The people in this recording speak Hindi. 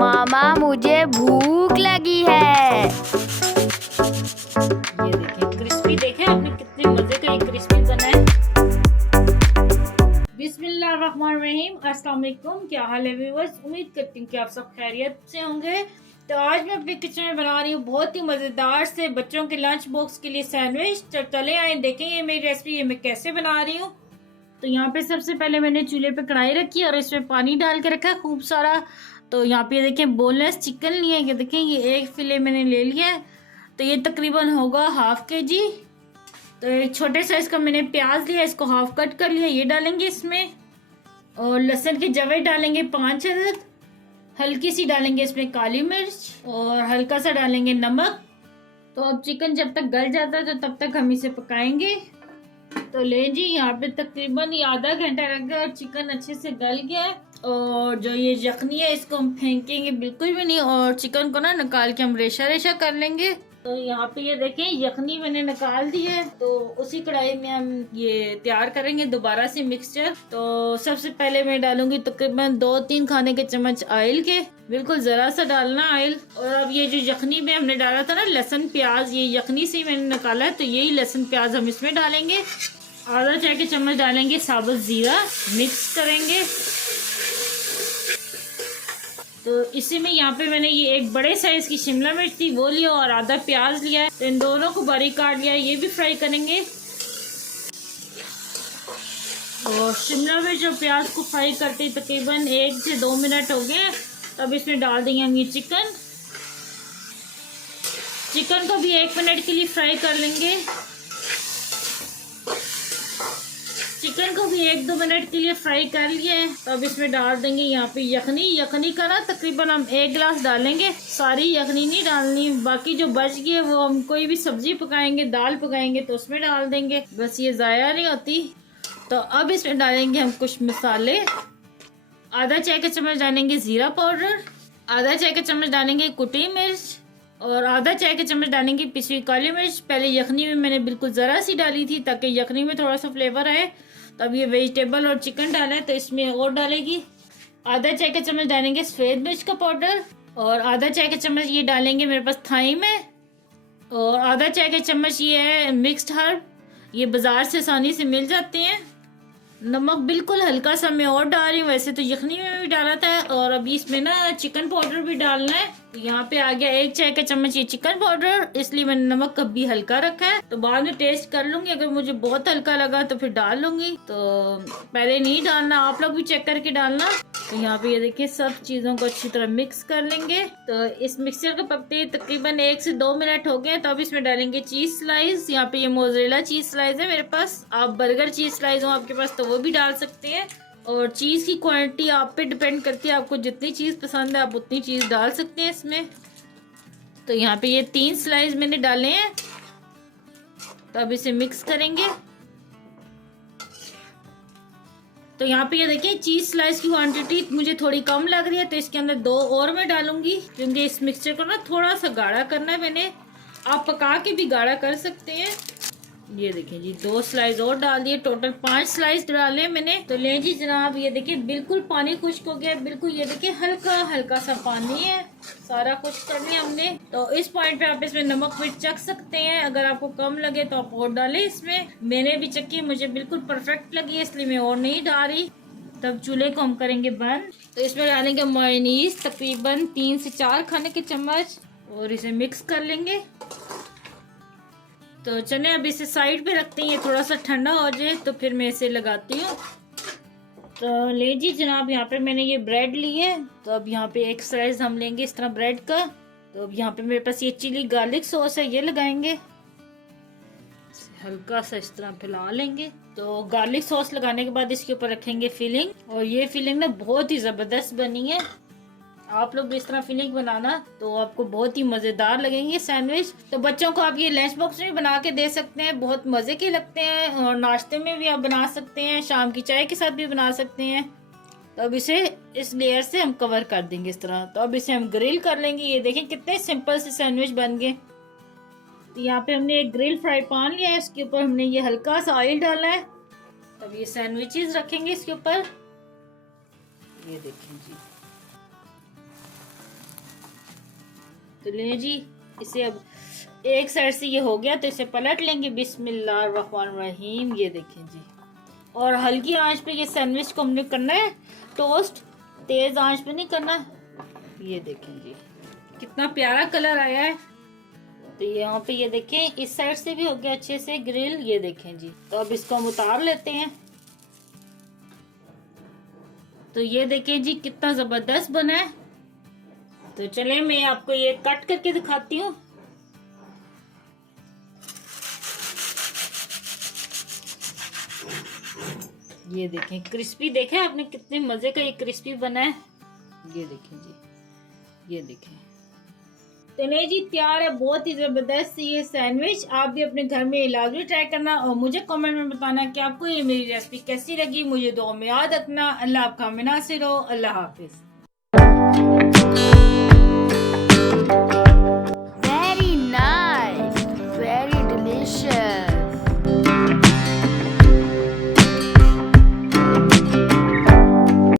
मामा मुझे भूख लगी है। ये देखिए क्रिस्पी, देखे आपने कितने मजे का ये क्रिस्पी बना है। बिस्मिल्लाहिर्रहमानिर्रहीम, अस्सलाम वालेकुम। क्या हाल है व्यूअर्स, उम्मीद करती हूँ कि आप सब खैरियत से होंगे। तो आज मैं अपने किचन में बना रही हूँ बहुत ही मज़ेदार से बच्चों के लंच बॉक्स के लिए सैंडविच। तो चले आए देखेंगे मेरी रेसिपी ये मैं कैसे बना रही हूँ। तो यहाँ पे सबसे पहले मैंने चूल्हे पे कढ़ाई रखी और इसमें पानी डाल के रखा है खूब सारा। तो यहाँ पे देखें बोनलेस चिकन लिया है, ये देखें ये एक फिले मैंने ले लिया है। तो ये तकरीबन होगा ½ kg। तो एक छोटे साइज का मैंने प्याज लिया, इसको हाफ कट कर लिया, ये डालेंगे इसमें। और लहसुन के जवे डालेंगे 5 अदद। हल्की सी डालेंगे इसमें काली मिर्च और हल्का सा डालेंगे नमक। तो अब चिकन जब तक गल जाता है तो तब तक हम इसे पकाएंगे। तो ले जी, यहाँ पे तकरीबन ये आधा घंटा लग गया और चिकन अच्छे से गल गया है। और जो ये यखनी है इसको हम फेंकेंगे बिल्कुल भी नहीं, और चिकन को ना निकाल के हम रेशा रेशा कर लेंगे। तो यहाँ पे ये देखें यखनी मैंने निकाल दी है। तो उसी कढ़ाई में हम ये तैयार करेंगे दोबारा से मिक्सचर। तो सबसे पहले मैं डालूंगी तकरीबन 2-3 खाने के चम्मच ऑयल के, बिल्कुल जरा सा डालना ऑयल। और अब ये जो यखनी में हमने डाला था ना लहसुन प्याज, ये यखनी से मैंने निकाला है, तो यही लहसुन प्याज हम इसमें डालेंगे। आधा चाय के चम्मच डालेंगे साबुत जीरा, मिक्स करेंगे। तो इसी में यहाँ पे मैंने ये एक बड़े साइज की शिमला मिर्च थी वो लिया और आधा प्याज लिया है, तो इन दोनों को बारीक काट लिया है, ये भी फ्राई करेंगे। और शिमला मिर्च और प्याज को फ्राई करते तकरीबन 1 से 2 मिनट हो गए। तब इसमें डाल देंगे हम ये चिकन को भी 1 मिनट के लिए फ्राई कर लेंगे। चिकन को भी 1-2 मिनट के लिए फ्राई कर लिए हैं। तो अब इसमें डाल देंगे यहाँ पे यखनी का ना तकरीबन हम 1 गिलास डालेंगे, सारी यखनी नहीं डालनी। बाकी जो बच गई है वो हम कोई भी सब्जी पकाएंगे, दाल पकाएंगे तो उसमें डाल देंगे, बस ये ज़ाया नहीं होती। तो अब इसमें डालेंगे हम कुछ मसाले। आधा चाय का चम्मच डालेंगे ज़ीरा पाउडर, आधा चाय का चम्मच डालेंगे कुटी मिर्च और आधा चाय का चम्मच डालेंगे पिसी हुई काली मिर्च। पहले यखनी में मैंने बिल्कुल ज़रा सी डाली थी ताकि यखनी में थोड़ा सा फ्लेवर आए। तो अब ये वेजिटेबल और चिकन डाला है तो इसमें और डालेगी। आधा चाय का चम्मच डालेंगे सफ़ेद मिर्च का पाउडर और आधा चाय का चम्मच ये डालेंगे मेरे पास थाइम है। और आधा चाय का चम्मच ये है मिक्स्ड हर्ब, ये बाज़ार से आसानी से मिल जाते हैं। नमक बिल्कुल हल्का सा मैं और डाल रही हूँ, वैसे तो यखनी में भी डाला था। और अभी इसमें ना चिकन पाउडर भी डालना है। तो यहाँ पे आ गया 1 चाय का चम्मच ये चिकन पाउडर, इसलिए मैंने नमक कभी हल्का रखा है। तो बाद में टेस्ट कर लूंगी, अगर मुझे बहुत हल्का लगा तो फिर डाल लूंगी। तो पहले नहीं डालना, आप लोग भी चेक करके डालना। तो यहाँ पे ये देखिए सब चीज़ों को अच्छी तरह मिक्स कर लेंगे। तो इस मिक्सचर को पकते तकरीबन 1 से 2 मिनट हो गए। तो अब इसमें डालेंगे चीज़ स्लाइस। यहाँ पे ये मोज़रेला चीज़ स्लाइस है मेरे पास, आप बर्गर चीज़ स्लाइस हो आपके पास तो वो भी डाल सकते हैं। और चीज़ की क्वांटिटी आप पे डिपेंड करती है, आपको जितनी चीज़ पसंद है आप उतनी चीज़ डाल सकते हैं इसमें। तो यहाँ पे ये 3 स्लाइस मैंने डाले हैं। तो अब इसे मिक्स करेंगे। तो यहाँ पे ये देखिए चीज़ स्लाइस की क्वांटिटी मुझे थोड़ी कम लग रही है, तो इसके अंदर 2 और मैं डालूंगी, क्योंकि इस मिक्सचर को ना थोड़ा सा गाढ़ा करना है मैंने। आप पका के भी गाढ़ा कर सकते हैं। ये देखिए जी 2 स्लाइस और डाल दिए, टोटल 5 स्लाइस डाले मैंने। तो ले जी जनाब, ये देखिए बिल्कुल पानी खुश्क हो गया, बिल्कुल ये देखिए हल्का हल्का सा पानी है, सारा खुश्क कर लिया हमने। तो इस पॉइंट पे आप इसमें नमक मिर्च चख सकते हैं, अगर आपको कम लगे तो आप और डालें इसमें। मैंने भी चखी, मुझे बिल्कुल परफेक्ट लगी इसलिए मैं और नहीं डाल रही। तब चूल्हे को हम करेंगे बंद। तो इसमें डालेंगे मेयोनीज तकरीबन 3 से 4 खाने के चम्मच और इसे मिक्स कर लेंगे। तो चलिए अब इसे साइड पे रखते हैं, ये थोड़ा सा ठंडा हो जाए तो फिर मैं इसे लगाती हूँ। तो ले जी जनाब, यहाँ पे मैंने ये ब्रेड ली है। तो अब यहाँ पे एक स्लाइस हम लेंगे इस तरह ब्रेड का। तो अब यहाँ पे मेरे पास ये चिली गार्लिक सॉस है, ये लगाएंगे, हल्का सा इस तरह फैला लेंगे। तो गार्लिक सॉस लगाने के बाद इसके ऊपर रखेंगे फिलिंग, और ये फिलिंग ना बहुत ही ज़बरदस्त बनी है। आप लोग भी इस तरह फिलिंग बनाना तो आपको बहुत ही मज़ेदार लगेंगे सैंडविच। तो बच्चों को आप ये लंच बॉक्स में बना के दे सकते हैं, बहुत मज़े के लगते हैं। और नाश्ते में भी आप बना सकते हैं, शाम की चाय के साथ भी बना सकते हैं। तो अब इसे इस लेयर से हम कवर कर देंगे इस तरह। तो अब इसे हम ग्रिल कर लेंगे। ये देखें कितने सिंपल से सैंडविच बन गए। तो यहाँ पे हमने एक ग्रिल फ्राई पैन लिया है, इसके ऊपर हमने ये हल्का सा ऑयल डाला है। तब ये सैंडविचेस रखेंगे इसके ऊपर। ये देखें जी, तो ले जी, इसे अब एक साइड से ये हो गया तो इसे पलट लेंगे। बिस्मिल्लाहिर्रहमानिर्रहीम। ये देखें जी, और हल्की आंच पे ये सैंडविच को हमने करना है टोस्ट, तेज आंच पे नहीं करना। ये देखें जी कितना प्यारा कलर आया है। तो यहाँ पे ये देखें इस साइड से भी हो गया अच्छे से ग्रिल। ये देखें जी, तो अब इसको हम उतार लेते हैं। तो ये देखें जी कितना जबरदस्त बना है। तो चले मैं आपको ये कट करके दिखाती हूँ। ये देखें क्रिस्पी, देखें आपने कितने मजे का ये क्रिस्पी बना है। ये देखें जी, ये देखें। तो नहीं जी तैयार है बहुत ही जबरदस्त ये सैंडविच। आप भी अपने घर में लाजमी ट्राई करना और मुझे कमेंट में बताना कि आपको ये मेरी रेसिपी कैसी लगी। मुझे दुआ में याद रखना। अल्लाह आपका नासिर हो। अल्लाह हाफिज।